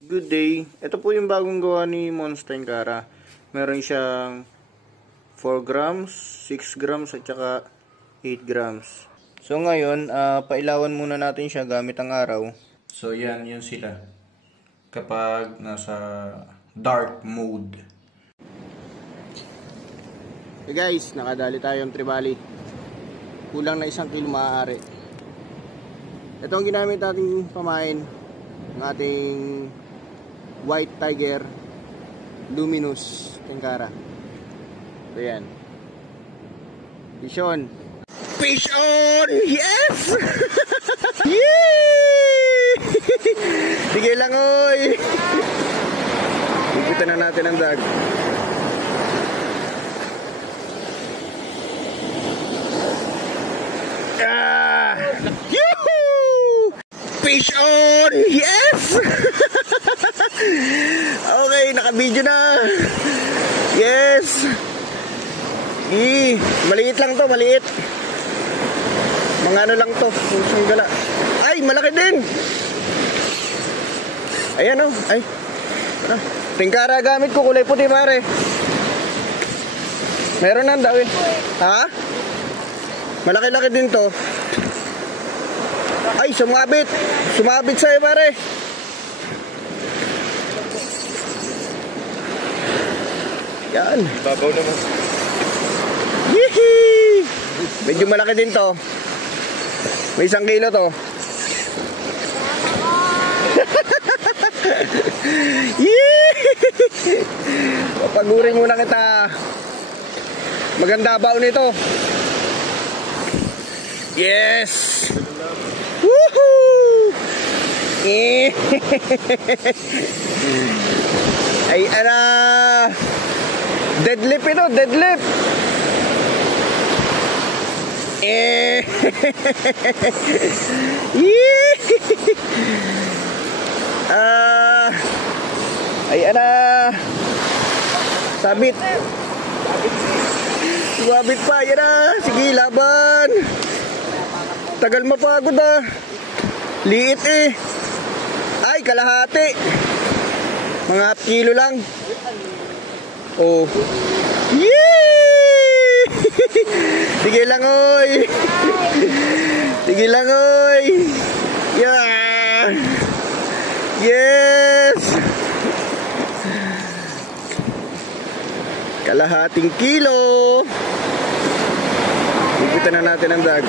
Good day. Ito po yung bagong gawa ni Monster Tenkara. Meron siyang 4 grams, 6 grams at saka 8 grams. So ngayon, pailawan muna natin siya gamit ang araw. So yan, yun sila. Kapag nasa dark mode. Hey guys, nakadali tayong tribali. Kulang na 1 kilo maaari. Ito ang ginamit nating pamain ng ating White Tiger Luminous Tenkara. So yan. Fish on! Fish on! Yes! Yee! Sige lang oy! Ipitan na natin ang dag. Yoo-hoo! Fish on! Yes! Okay, naka-video na. Yes. Maliit lang to, maliit. Mga ano lang to, pusong gala. Ay, malaki din. Ayan oh, ay. Tenkara gamit ko, kulay puti pare. Meron na daw eh. Ha? Malaki-laki din to. Ay, sumabit. Sumabit sa'yo pare. Yan. Babaw naman. Yee! Medyo malaki din to. May 1 kilo to. Yee! Papagurin muna kita. Maganda baw nito. Yes! Woohoo! Ay, ana! Deadlift ito, deadlift. Ay ana. Sabit. Sabit pa, yan na. Sige, laban. Tagal mapagod ah. Liit eh. Ay, kalahati. Mga half kilo lang. Oh. Yee! Sige lang oy. Sige lang oy. Yeah. Yes. Kalahating kilo. Ipitan na natin ang dag.